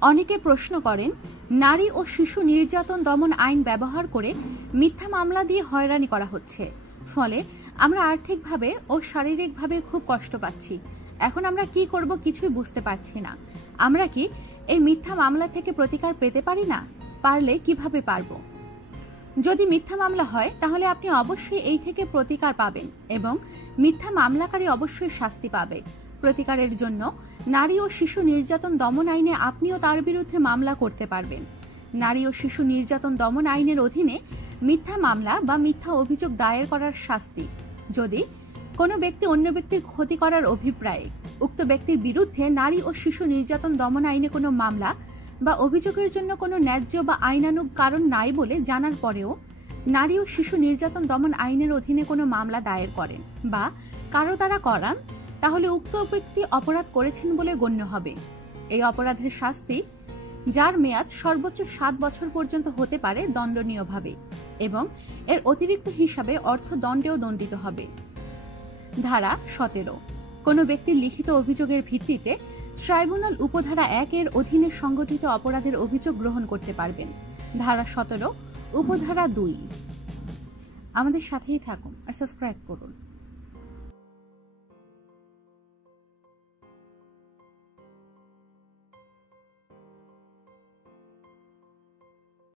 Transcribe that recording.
অনেকে প্রশ্ন করেন, নারী ও শিশু নির্যাতন দমন আইন ব্যবহার করে মিথ্যা মামলা দিয়ে হয়রানি করা হচ্ছে। ফলে আমরা আর্থিকভাবে ও শারীরিকভাবে খুব কষ্ট পাচ্ছি। এখন আমরা কি করব কিছুই বুঝতে পারছি না। আমরা কি এই মিথ্যা মামলা থেকে প্রতিকার পেতে পারি না? পারলে কীভাবে পারব? যদি মিথ্যা মামলা হয়, তাহলে আপনি অবশ্যই এই থেকে প্রতিকার পাবেন এবং মিথ্যা মামলাকারী অবশ্যই শাস্তি পাবে। প্রতিকারের জন্য নারী ও শিশু নির্যাতন দমন আইনে আপনিও তার বিরুদ্ধে মামলা করতে পারবেন। নারী ও শিশু নির্যাতন দমন আইনের অধীনে মিথ্যা মামলা বা মিথ্যা অভিযোগ দায়ের করার শাস্তি। যদি কোনো ব্যক্তি অন্য ব্যক্তির ক্ষতি করার অভিপ্রায়ে উক্ত ব্যক্তির বিরুদ্ধে নারী ও শিশু নির্যাতন দমন আইনে কোনো মামলা বা অভিযোগের জন্য কোনো ন্যায্য বা আইনানুগ কারণ নাই বলে জানার পরেও নারী ও শিশু নির্যাতন দমন আইনের অধীনে কোনো মামলা দায়ের করেন বা কারও দ্বারা করান তাহলে উক্ত ব্যক্তি অপরাধ করেছেন বলে গণ্য হবে। এই অপরাধের শাস্তি, যার মেয়াদ সর্বোচ্চ সাত বছর পর্যন্ত হতে পারে দণ্ডনীয়ভাবে এবং এর অতিরিক্ত হিসাবে অর্থদণ্ডেও দণ্ডিত হবে। ধারা সতেরো। কোনো ব্যক্তির লিখিত অভিযোগের ভিত্তিতে ট্রাইব্যুনাল উপধারা এক এর অধীনে সংগঠিত অপরাধের অভিযোগ গ্রহণ করতে পারবেন। ধারা সতেরো, উপধারা দুই। আমাদের সাথেই থাকুন আর সাবস্ক্রাইব করুন।